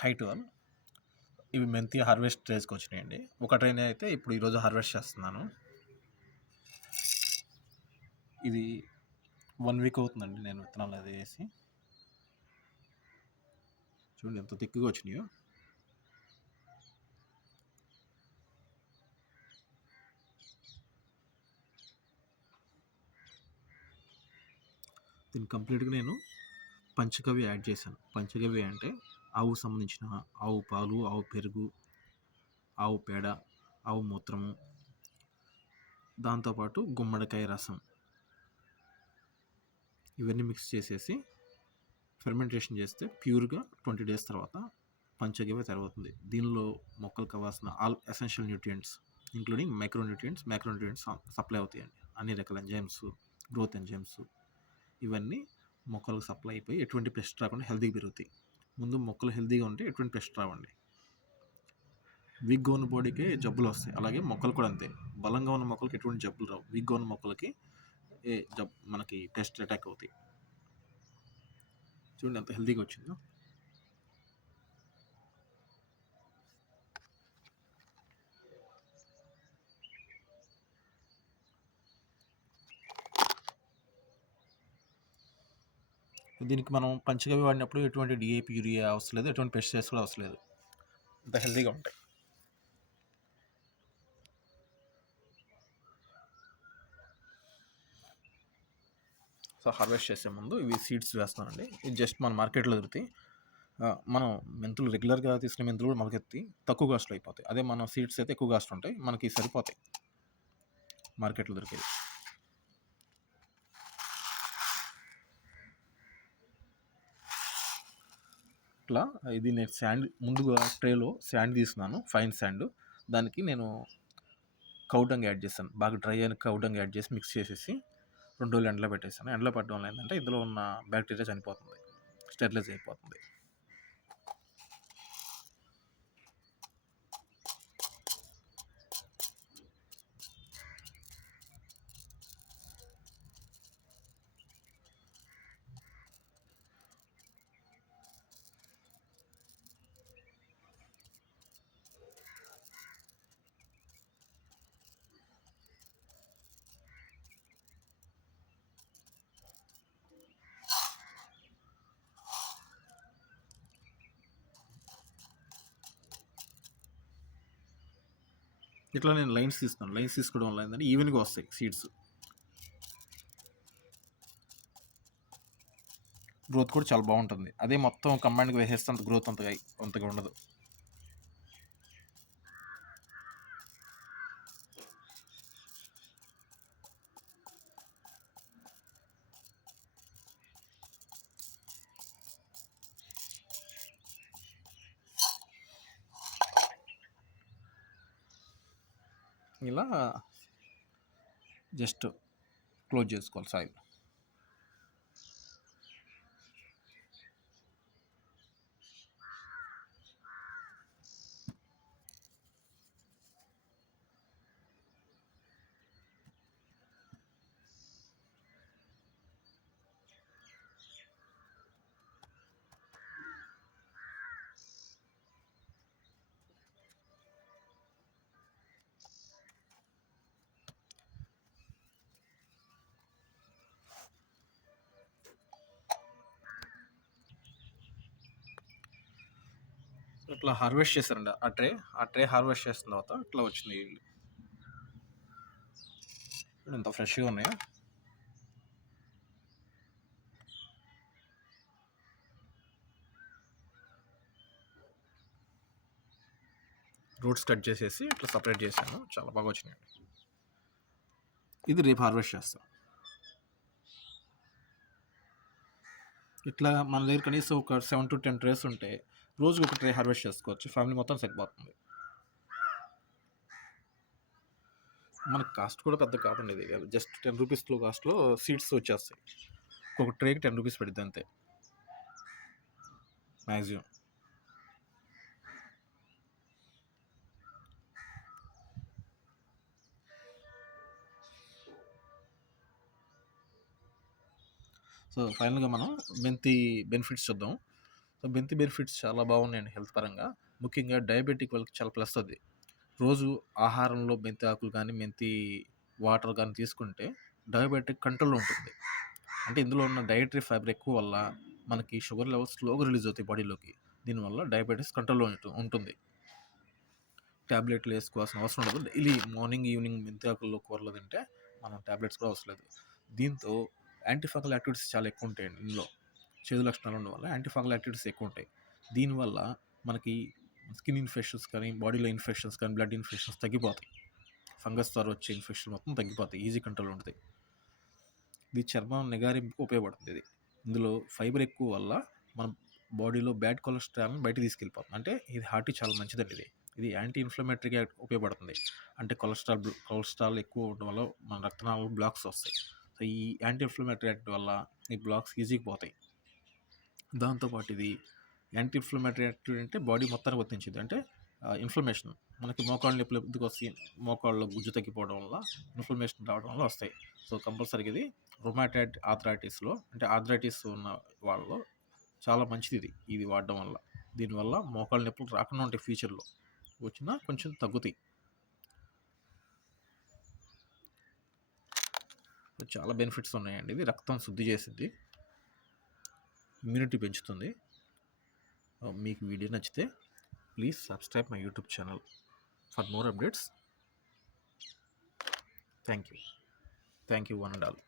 High 12 ఇవి మెంతి harvest స్టేజ్కి వచ్చినాయండి. ఒక ట్రైన్ అయితే ఇప్పుడు ఈరోజు హార్వెస్ట్ చేస్తున్నాను. ఇది 1 వీక్ అవుతుందండి నేను విత్తనాలు అది వేసి. చూడండి ఎంత తిక్కుగా వచ్చినాయో. దీన్ని కంప్లీట్గా నేను పంచగవ్య యాడ్ చేశాను. పంచగవ్య అంటే ఆవుకు సంబంధించిన ఆవు పాలు, ఆవు పెరుగు, ఆవు పేడ, ఆవు మూత్రము, దాంతోపాటు గుమ్మడికాయ రసం, ఇవన్నీ మిక్స్ చేసేసి ఫెర్మెంటేషన్ చేస్తే ప్యూర్గా 20 days తర్వాత పంచగవ్య తయారవుతుంది. దీనిలో మొక్కలకు కావాల్సిన all essential nutrients including micronutrients supply అవుతాయండి. అన్ని రకాల ఎంజైమ్స్, గ్రోత్ ఎంజైమ్స్, ఇవన్నీ మొక్కలకు సప్లై అయిపోయి ఎటువంటి పెస్ట్ రాకుండా హెల్తీగా పెరుగుతాయి. ముందు మొక్కలు హెల్తీగా ఉంటే ఎటువంటి పెస్ట్ రావండి. వీక్గా ఉన్న బాడీకే జబ్బులు వస్తాయి. అలాగే మొక్కలు కూడా అంతే. బలంగా ఉన్న మొక్కలకి ఎటువంటి జబ్బులు రావు. వీక్గా ఉన్న మొక్కలకి మనకి పెస్ట్ అటాక్ అవుతాయి. చూడండి ఎంత హెల్తీగా వచ్చిందో. దీనికి మనం పంచగవ్య వాడినప్పుడు ఎటువంటి డిఏపి, యూరియా అవసరం లేదు, ఎటువంటి పెస్టిసైడ్స్ కూడా అవసరం లేదు. ఇంత హెల్తీగా ఉంటాయి. సో హార్వెస్ట్ చేసే ముందు ఇవి సీడ్స్ వేస్తానండి. ఇది జస్ట్ మన మార్కెట్లో దొరుకుతాయి. మనం మెంతులు రెగ్యులర్గా తీసుకునే మెంతులు కూడా మనకి తక్కువ కాస్ట్లో అయిపోతాయి. అదే మన సీడ్స్ అయితే ఎక్కువ కాస్ట్ ఉంటాయి, మనకి సరిపోతాయి మార్కెట్లో దొరికేది. ఇట్లా ఇది నేను శాండ్ ముందుగా ట్రేలో శాండ్ తీసుకున్నాను, ఫైన్ శాండ్. దానికి నేను కౌడంగ్ యాడ్ చేశాను. బాగా డ్రై అయిన కౌడంగ్ యాడ్ చేసి మిక్స్ చేసేసి 2 రోజులు ఎండలో పెట్టేశాను. ఎండలో పట్టడం వల్ల ఏంటంటే ఇందులో ఉన్న బ్యాక్టీరియా చనిపోతుంది, స్టెరిలైజ్ అయిపోతుంది. ఇట్లా నేను లైన్స్ తీస్తున్నాను. లైన్స్ తీసుకోవడం వల్ల ఏంటంటే ఈవెన్గా వస్తాయి సీడ్స్. గ్రోత్ కూడా చాలా బాగుంటుంది. అదే మొత్తం కంబైన్డ్గా వేసేస్తే అంత గ్రోత్ అంతగా ఉండదు. ఇలా జస్ట్ క్లోజ్ చేసుకోవాలి సాయిల్. ఇట్లా హార్వెస్ట్ చేశారండి ఆ ట్రే హార్వెస్ట్ చేసిన తర్వాత ఇట్లా వచ్చింది. ఎంత ఫ్రెష్గా ఉన్నాయో. రూట్స్ కట్ చేసేసి ఇట్లా సపరేట్ చేశాను. చాలా బాగా వచ్చినాయి. ఇది రేపు హార్వెస్ట్ చేస్తాం. ఇట్లా మన దగ్గర కనీసం ఒక 7 to 10 ట్రేస్ ఉంటే రోజుకి ఒక ట్రే హార్వెస్ట్ చేసుకోవచ్చు. ఫ్యామిలీ మొత్తం సరిపోతుంది. మనకు కాస్ట్ కూడా పెద్ద కాదండి. ఇది జస్ట్ 10 రూపీస్లో కాస్ట్లో సీడ్స్ వచ్చేస్తాయి. ఒక ట్రేకి 10 రూపీస్ పడుతుంది అంతే మ్యాక్సిమం. సో ఫైనల్గా మనం మెంతి బెనిఫిట్స్ చూద్దాం. సో మెంతి బెనిఫిట్స్ చాలా బాగున్నాయండి హెల్త్ పరంగా. ముఖ్యంగా డయాబెటిక్ వాళ్ళకి చాలా ప్లస్ అది. రోజు ఆహారంలో మెంతి ఆకులు కానీ, మెంతి వాటర్ కానీ తీసుకుంటే డయాబెటిక్ కంట్రోల్‌లో ఉంటుంది. అంటే ఇందులో ఉన్న డైటరీ ఫైబర్ ఎక్కువ వల్ల మనకి షుగర్ లెవెల్స్ స్లోగా రిలీజ్ అవుతాయి బాడీలోకి. దీనివల్ల డయాబెటిస్ కంట్రోల్‌లో ఉంటుంది. టాబ్లెట్లు వేసుకోవాల్సిన అవసరం ఉండదు. డైలీ మార్నింగ్, ఈవినింగ్ మెంతి ఆకుల్లో కూరలు తింటే మనం టాబ్లెట్స్ కూడా అవసరం లేదు. దీంతో యాంటీ ఫంగల్ యాక్టివిటీస్ చాలా ఎక్కువ ఉంటాయండి ఇందులో. చేదు లక్షణాలు ఉండడం వల్ల యాంటీ ఫంగల్ యాక్టివిటీస్ ఎక్కువ ఉంటాయి. దీనివల్ల మనకి స్కిన్ ఇన్ఫెక్షన్స్ కానీ, బాడీలో ఇన్ఫెక్షన్స్ కానీ, బ్లడ్ ఇన్ఫెక్షన్స్ తగ్గిపోతాయి. ఫంగస్ ద్వారా వచ్చే ఇన్ఫెక్షన్ మొత్తం తగ్గిపోతాయి. ఈజీ కంట్రోల్ ఉంటుంది. ఇది చర్మం నిగారింపుకు ఉపయోగపడుతుంది ఇది. ఇందులో ఫైబర్ ఎక్కువ వల్ల మన బాడీలో బ్యాడ్ కొలెస్ట్రాల్ని బయటకు తీసుకెళ్ళిపోతుంది. అంటే ఇది హార్ట్‌కి చాలా మంచిదండి ఇది. ఇది యాంటీ ఇన్‌ఫ్లమేటరీగా ఉపయోగపడుతుంది. అంటే కొలెస్ట్రాల్ ఎక్కువ ఉండడం వల్ల మన రక్తనాళాలు బ్లాక్స్ వస్తాయి. సో ఈ యాంటీ ఇన్‌ఫ్లమేటరీ యాక్ట్ వల్ల ఈ బ్లాక్స్ ఈజీగా పోతాయి. దాంతోపాటు ఇది యాంటీ ఇన్‌ఫ్లమేటరీ యాక్టివిటీ అంటే బాడీ మొత్తానికి వర్తించింది. అంటే ఇన్ఫ్లమేషన్ మనకి మోకాళ్ళ నొప్పులు ఎందుకు వస్తాయి? మోకాళ్ళలో గుజ్జు తగ్గిపోవడం వల్ల, ఇన్ఫ్లమేషన్ రావడం వల్ల వస్తాయి. సో కంపల్సరీగా ఇది రొమాటాయిడ్ ఆర్థరైటిస్‌లో అంటే ఆర్థరైటిస్ ఉన్న వాళ్ళలో చాలా మంచిది ఇది. ఇది వాడడం వల్ల. దీనివల్ల మోకాళ్ళ నొప్పులు రాకుండా ఉంటాయి ఫ్యూచర్‌లో. వచ్చినా కొంచెం తగ్గుతాయి. చాలా బెనిఫిట్స్ ఉన్నాయండి. ఇది రక్తం శుద్ధి చేసిద్ది. ఇమ్యూనిటీ పెంచుతుంది. మీకు వీడియో నచ్చితే please subscribe my YouTube channel for more updates. Thank you. Thank you one and all.